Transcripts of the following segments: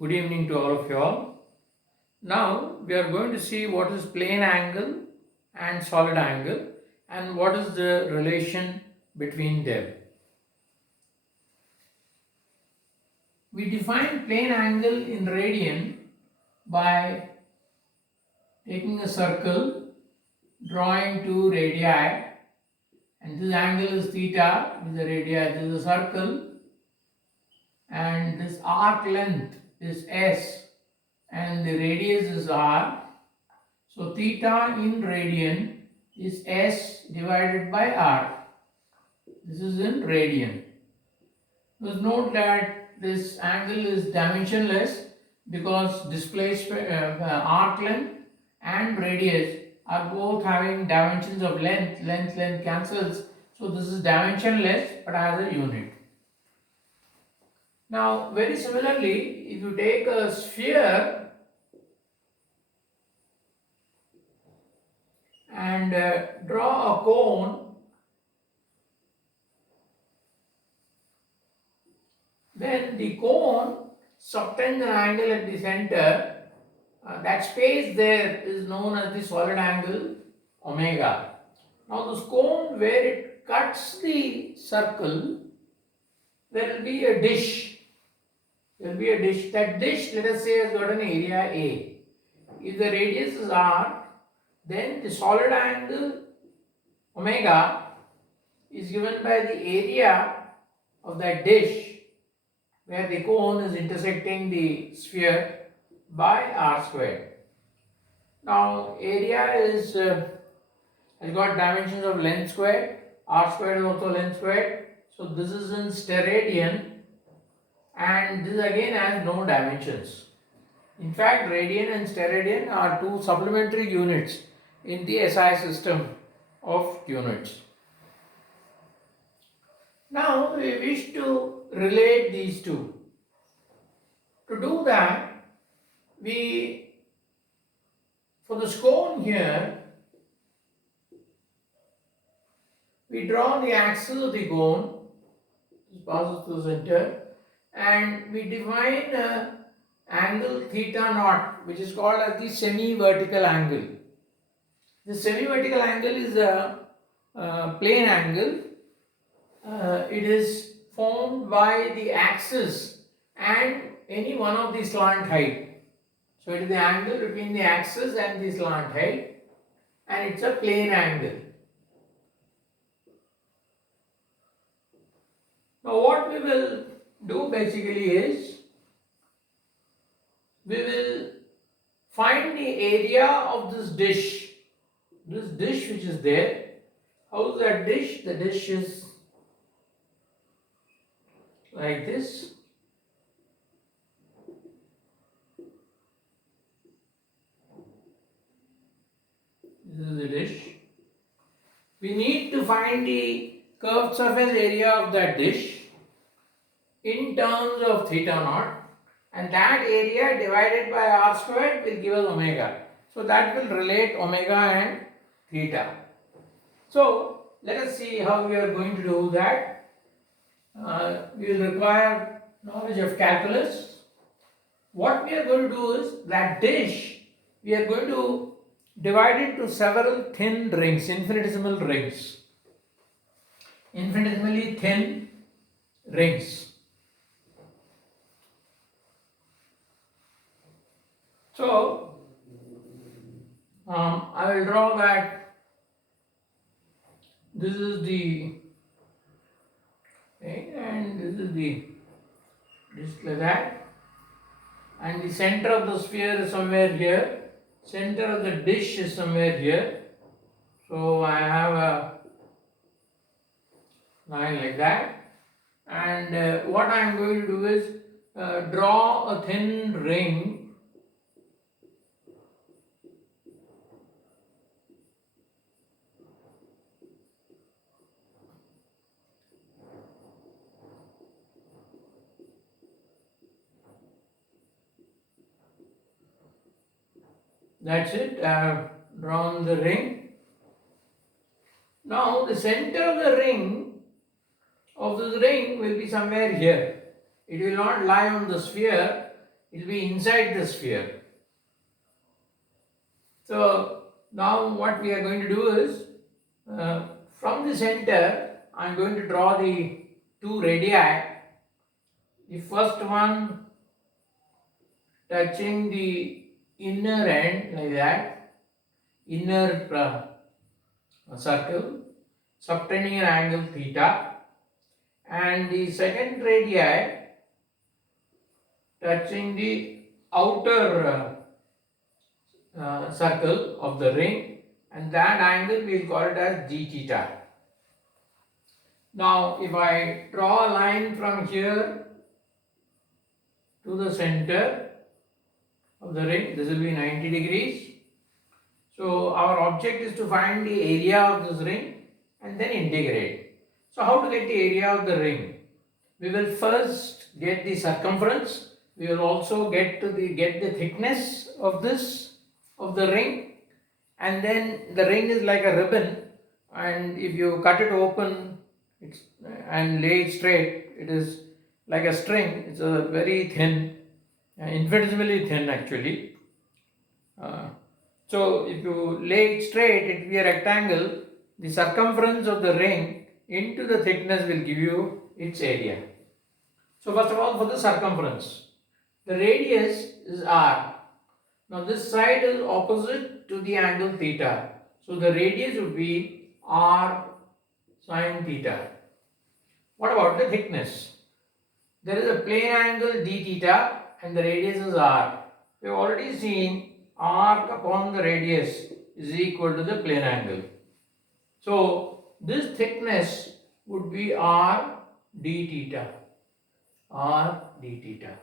Good evening to all of you all. Now we are going to see what is plane angle and solid angle and what is the relation between them. We define plane angle in radian by taking a circle, drawing two radii, and this angle is theta, with the radii, this is a circle, and this arc length is S and the radius is R. So theta in radian is S divided by R. This is in radian. Just note that this angle is dimensionless because displacement arc length and radius are both having dimensions of length. Length cancels. So this is dimensionless but has a unit. Now very similarly, if you take a sphere and draw a cone, then the cone subtends an angle at the center. That space there is known as the solid angle omega. Now this cone, where it cuts the circle, there will be a dish. There will be a dish. That dish, let us say, has got an area A. If the radius is R, then the solid angle omega is given by the area of that dish where the cone is intersecting the sphere by r squared. Now area is has got dimensions of length squared, r squared is also length squared. So this is in steradian and this again has no dimensions. In fact, radian and steradian are two supplementary units in the SI system of units. Now we wish to relate these two. To do that, for the cone here, we draw the axis of the cone, this passes through the center, and we define angle theta naught, which is called as the semi-vertical angle. The semi-vertical angle is a plane angle. It is formed by the axis and any one of the slant height. So it is the angle between the axis and the slant height, and it's a plane angle. Now what we will do basically is, we will find the area of this dish which is there. How is that dish? The dish is like this. This is the dish. We need to find the curved surface area of that dish in terms of theta naught, and that area divided by r squared will give us omega. So that will relate omega and theta. So let us see how we are going to do that. We will require knowledge of calculus. What we are going to do is, that dish we are going to divide into several thin rings, infinitesimal rings, infinitesimally thin rings. So I will draw that this is the thing and this is the disk like that, and the center of the sphere is somewhere here, center of the dish is somewhere here. So I have a line like that, and what I am going to do is draw a thin ring . That's it, I have drawn the ring. Now the center of the ring, of this ring, will be somewhere here. It will not lie on the sphere. it will be inside the sphere. So now what we are going to do is, from the center, I am going to draw the two radii. The first one touching the inner end like that, inner circle, subtending an angle theta, and the second radii touching the outer circle of the ring, and that angle we will call it as d theta. Now if I draw a line from here to the center of the ring, this will be 90 degrees. So our object is to find the area of this ring and then integrate. So how to get the area of the ring? We will first get the circumference. We will also get the thickness of the ring, and then the ring is like a ribbon, and if you cut it open and lay it straight, it is like a string. It's a very thin, infinitesimally thin actually. So if you lay it straight, it will be a rectangle. The circumference of the ring into the thickness will give you its area. So first of all, for the circumference, the radius is r. Now this side is opposite to the angle theta. So the radius would be r sine theta. What about the thickness? There is a plane angle d theta and the radius is r. We have already seen arc upon the radius is equal to the plane angle. So this thickness would be r d theta. R d theta.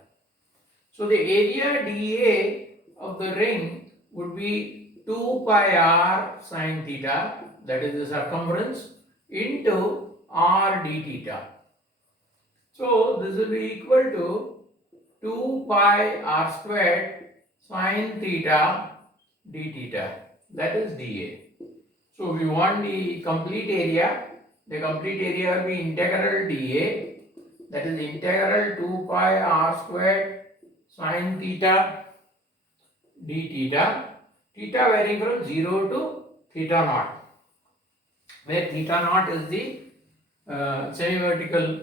So the area dA of the ring would be 2 pi r sine theta, that is the circumference, into r d theta. So this will be equal to 2 pi r squared sine theta d theta, that is dA. So we want the complete area. The complete area will be integral dA, that is integral 2 pi r squared sine theta d theta, theta varying from 0 to theta naught, where theta naught is the semi-vertical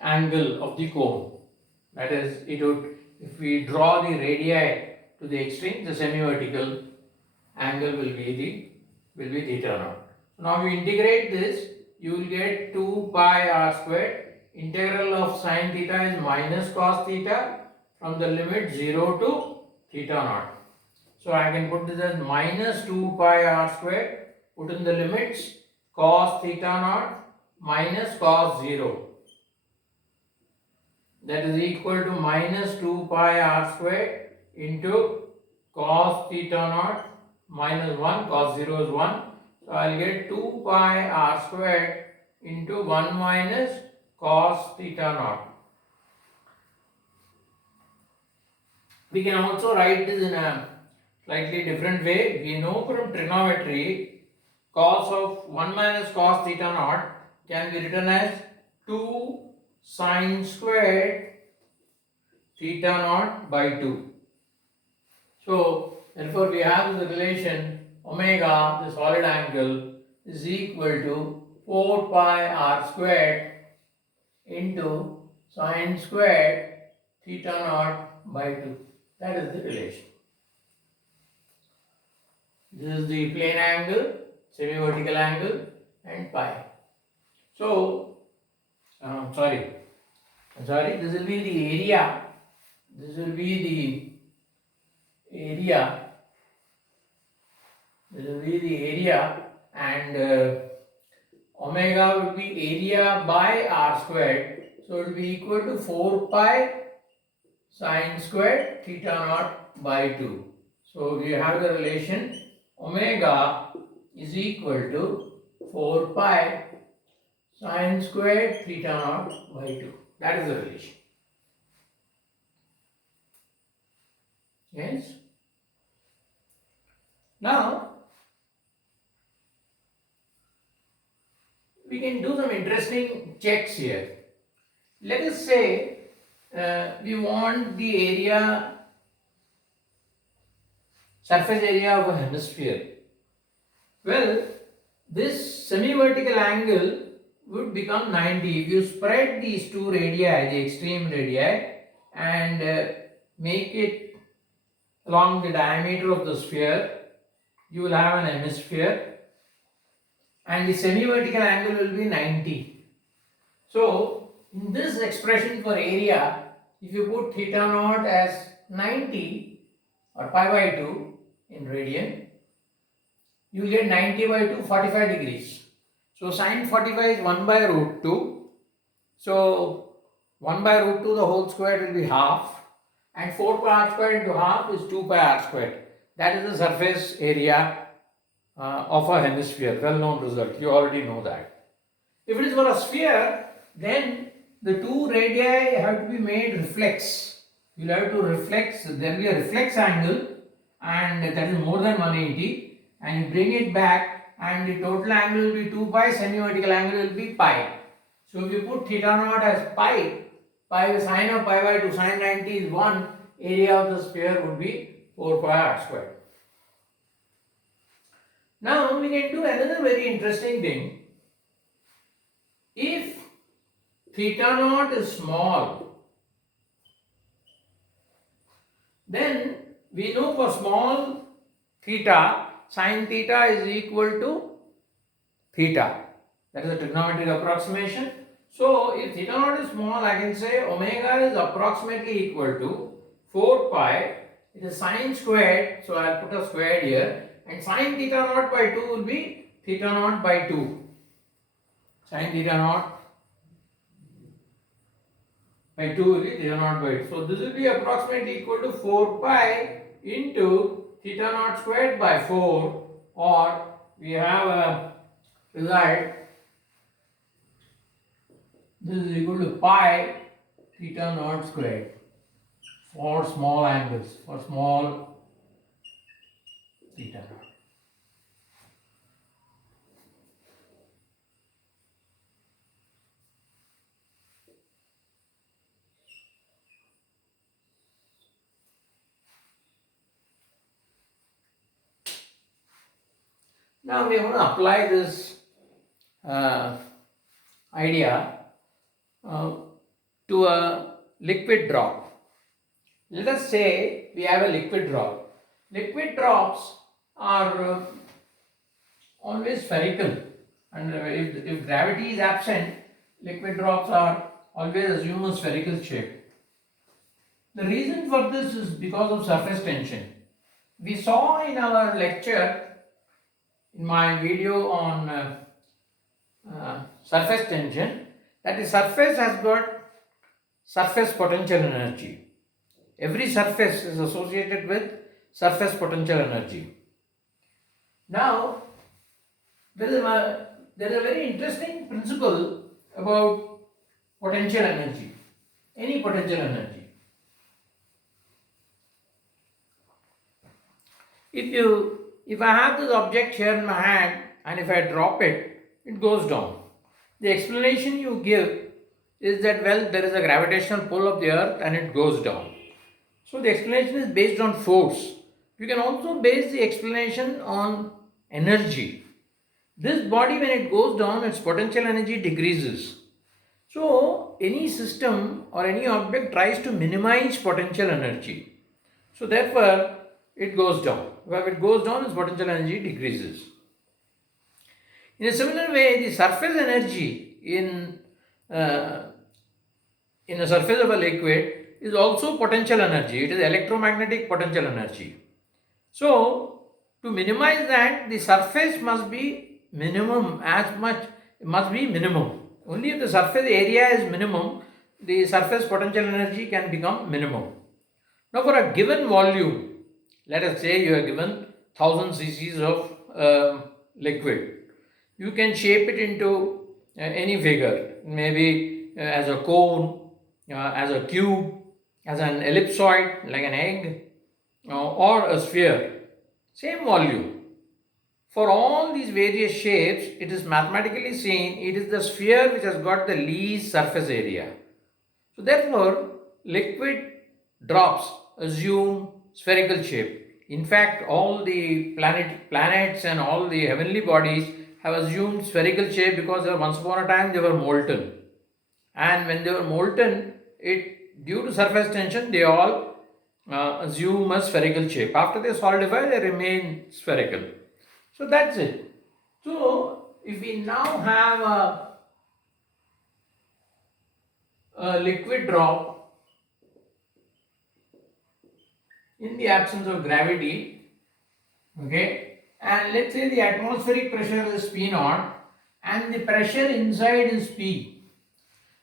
angle of the cone. That is, it would, if we draw the radii to the extreme, the semi-vertical angle will be theta naught. So now you integrate this, you will get 2 pi r squared. Integral of sine theta is minus cos theta from the limit 0 to theta naught. So I can put this as minus 2 pi r squared, put in the limits cos theta naught minus cos 0. That is equal to minus 2 pi r squared into cos theta naught minus 1, cos 0 is 1. So I will get 2 pi r squared into 1 minus cos theta naught. We can also write this in a slightly different way. We know from trigonometry, cos of 1 minus cos theta naught can be written as 2 sine squared theta naught by 2. So therefore we have the relation omega, the solid angle, is equal to 4 pi r squared into sine squared theta naught by 2. That is the relation. This is the plane angle, semi-vertical angle, and pi. So, this will be the area. This will be the area. This will be the area, and omega will be area by r squared. So it will be equal to 4 pi sine squared theta naught by 2. So we have the relation omega is equal to 4 pi sine squared theta naught by 2. That is the relation. Yes. Now we can do some interesting checks here. Let us say we want the area, surface area of a hemisphere. Well, this semi-vertical angle would become 90 if you spread these two radii, the extreme radii, and make it along the diameter of the sphere. You will have an hemisphere, and the semi-vertical angle will be 90. So, in this expression for area, if you put theta naught as 90 or pi by 2 in radian, you will get 90 by 2, 45 degrees. So, sine 45 is 1 by root 2. So, 1 by root 2 the whole square will be half, and 4 pi r squared into half is 2 pi r squared. That is the surface area of a hemisphere, well known result, you already know that. If it is for a sphere, then the two radii have to be made reflex. You will have to reflex, there will be a reflex angle, and that is more than 180, and you bring it back, and the total angle will be 2 pi, semi-vertical angle will be pi. So if you put theta naught as pi, the sine of pi by 2, sine 90 is 1, area of the sphere would be 4 pi r squared. Now we can do another very interesting thing. If theta naught is small, then we know for small theta, sine theta is equal to theta. That is a trigonometric approximation. So if theta naught is small, I can say omega is approximately equal to 4 pi. It is sine squared, so I will put a square here, and sine theta naught by 2 will be theta naught by 2. Sine theta naught by 2 will be theta naught by 2. So this will be approximately equal to 4 pi into theta naught squared by 4, or we have a result, this is equal to pi theta naught squared for small angles, for small theta naught. Now we are going to apply this idea to a liquid drop. Let us say we have a liquid drop. Liquid drops are always spherical, and if gravity is absent, liquid drops are always assume a spherical shape. The reason for this is because of surface tension. We saw in our lecture, in my video on surface tension, that the surface has got surface potential energy. Every surface is associated with surface potential energy. Now, there is a very interesting principle about potential energy, any potential energy. If I have this object here in my hand, and if I drop it, it goes down. The explanation you give is that, well, there is a gravitational pull of the earth and it goes down. So the explanation is based on force. You can also base the explanation on energy. This body, when it goes down, its potential energy decreases. So any system or any object tries to minimize potential energy. So therefore, it goes down. When it goes down, its potential energy decreases. In a similar way, the surface energy in the surface of a liquid is also potential energy. It is electromagnetic potential energy. So, to minimize that, the surface must be minimum, must be minimum. Only if the surface area is minimum, the surface potential energy can become minimum. Now, for a given volume, let us say you are given 1000 cc's of liquid. You can shape it into any figure, maybe as a cone, as a cube, as an ellipsoid like an egg, or a sphere. Same volume. For all these various shapes, it is mathematically seen it is the sphere which has got the least surface area. So therefore, liquid drops assume spherical shape. In fact, all the planets and all the heavenly bodies have assumed spherical shape because once upon a time they were molten. And when they were molten, it due to surface tension, they all assume a spherical shape. After they solidify, they remain spherical. So that's it. So if we now have a liquid drop in the absence of gravity, okay, and let's say the atmospheric pressure is P naught and the pressure inside is P.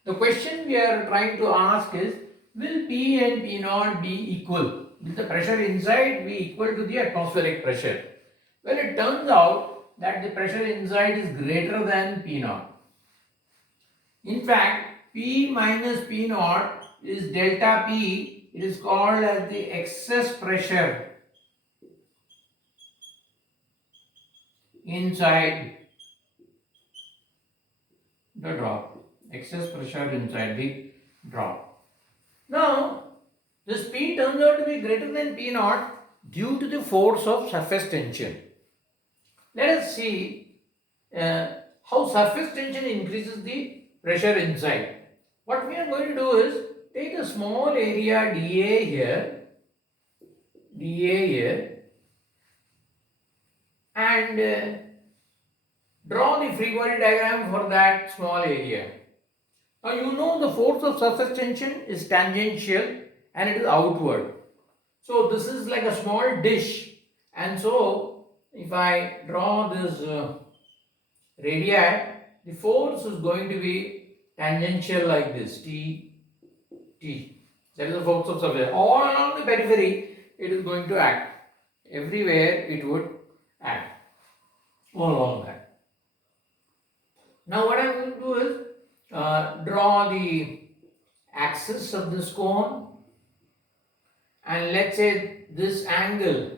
The question we are trying to ask is, will P and P naught be equal? Will the pressure inside be equal to the atmospheric pressure? Well, it turns out that the pressure inside is greater than P naught. In fact, P minus P naught is delta P. It is called as the excess pressure inside the drop. Excess pressure inside the drop. Now, this P turns out to be greater than P naught due to the force of surface tension. Let us see how surface tension increases the pressure inside. What we are going to do is take a small area dA here, and draw the free body diagram for that small area. Now you know the force of surface tension is tangential and it is outward. So this is like a small dish, and so if I draw this radii, the force is going to be tangential like this, T. That is the force of surface. All along the periphery, it is going to act. Everywhere it would act. All along that. Now what I am going to do is draw the axis of this cone, and let's say this angle,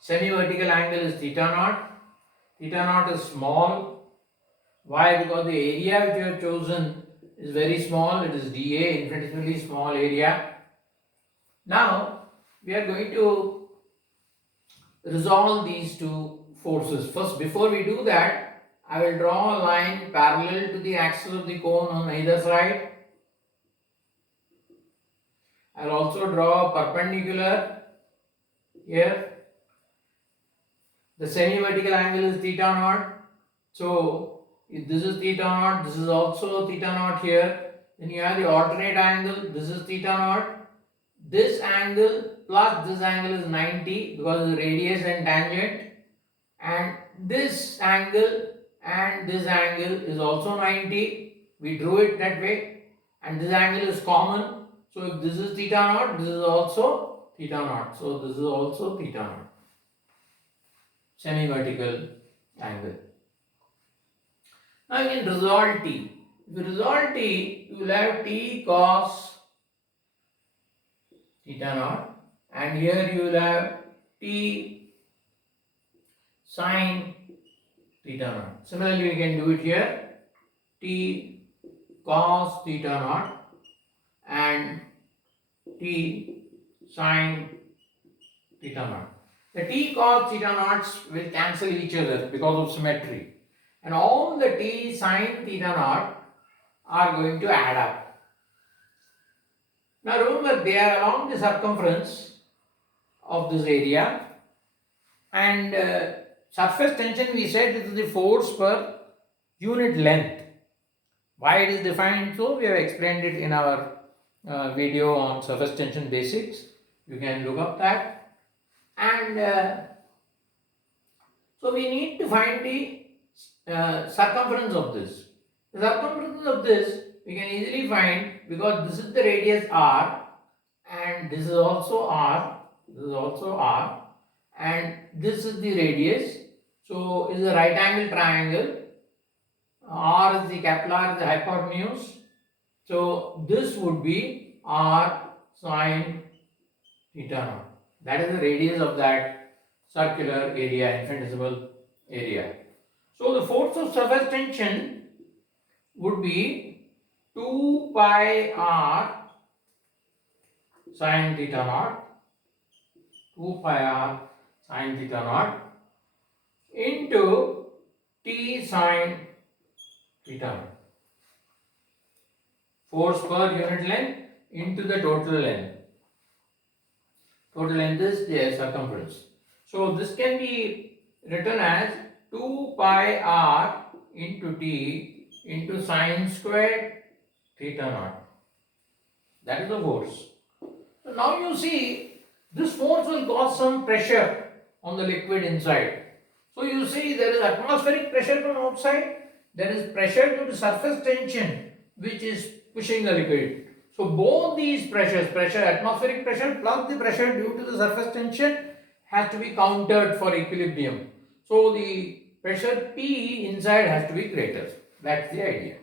semi-vertical angle, is theta naught. Theta naught is small. Why? Because the area which you have chosen is very small. It is dA, infinitesimally small area. Now we are going to resolve these two forces. First, before we do that, I will draw a line parallel to the axis of the cone on either side. I will also draw a perpendicular here. The semi-vertical angle is theta naught. So if this is theta naught, this is also theta naught here. Then you have the alternate angle. This is theta naught. This angle plus this angle is 90 because of the radius and tangent. And this angle and this angle is also 90. We drew it that way. And this angle is common. So if this is theta naught, this is also theta naught. So this is also theta naught. Semi-vertical angle. Now you can resolve T. If you resolve T, you will have T cos theta naught, and here you will have T sin theta naught. Similarly, we can do it here. T cos theta naught and T sin theta naught. The T cos theta naughts will cancel each other because of symmetry, and all the T sin theta naught are going to add up. Now remember, they are along the circumference of this area, and surface tension, we said, it is the force per unit length. Why it is defined so, we have explained it in our video on surface tension basics. You can look up that. And so we need to find the circumference of this. The circumference of this we can easily find because this is the radius r, and this is also r, this is also r, and this is the radius. So it is a right angle triangle. R is the capital, the hypotenuse. So this would be r sine theta naught. That is the radius of that circular area, infinitesimal area. So the force of surface tension would be 2 pi r sine theta naught, 2 pi r sine theta naught into t sine theta naught. Force per unit length into the total length. Total length is the circumference. So this can be written as 2 pi r into t into sine squared theta naught. That is the force. So now you see this force will cause some pressure on the liquid inside. So you see there is atmospheric pressure from outside, there is pressure due to surface tension which is pushing the liquid. So both these pressures, atmospheric pressure plus the pressure due to the surface tension has to be countered for equilibrium. So the pressure P inside has to be greater. That's the idea.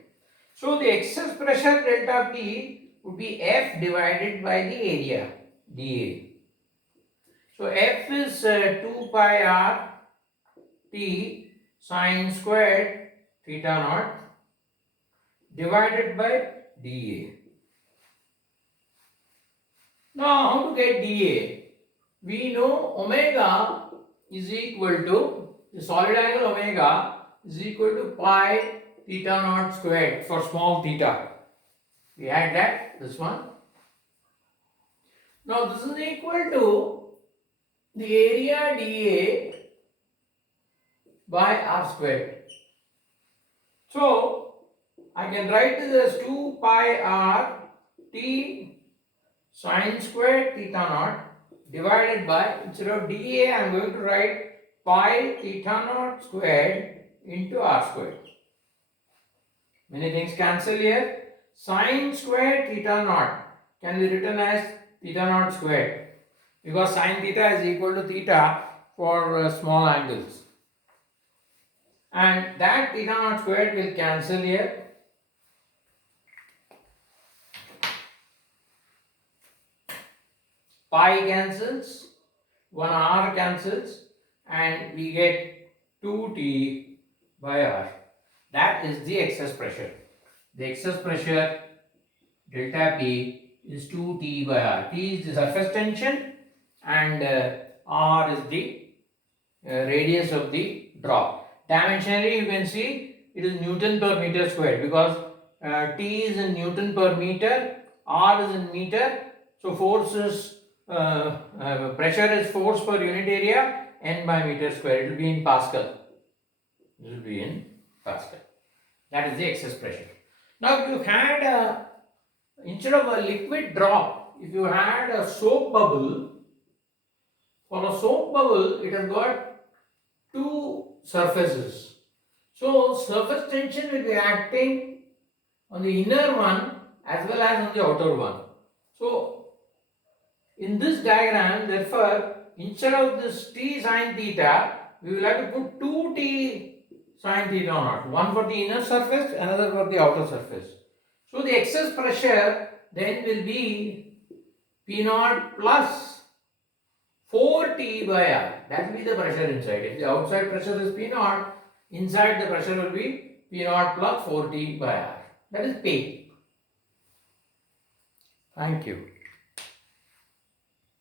So the excess pressure delta P would be F divided by the area dA. So F is 2 pi r T sine squared theta naught divided by dA. Now how to get dA? We know omega is equal to, the solid angle omega is equal to pi theta naught squared for small theta. We had that, this one. Now this is equal to the area dA by r squared. So I can write this as 2 pi r T sine squared theta naught divided by, instead of dA I am going to write pi theta naught squared into r squared. Many things cancel here. Sine squared theta naught can be written as theta naught squared because sine theta is equal to theta for small angles. And that theta naught squared will cancel here. Pi cancels, 1 r cancels, and we get 2t by r. That is the excess pressure. The excess pressure delta P is 2t by r. T is the surface tension and r is the radius of the drop. Dimensionally you can see it is Newton per meter squared because T is in Newton per meter, r is in meter. So force is pressure is force per unit area, N by meter square. It will be in Pascal. This will be in Pascal. That is the excess pressure. Now if you had instead of a liquid drop, if you had a soap bubble, for a soap bubble it has got two surfaces. So surface tension will be acting on the inner one as well as on the outer one. So in this diagram, therefore, instead of this t sine theta, we will have to put 2t sine theta naught. One for the inner surface, another for the outer surface. So the excess pressure then will be P naught plus 4t by r. That will be the pressure inside. If the outside pressure is P naught, inside the pressure will be P naught plus 4t by r. That is P. Thank you.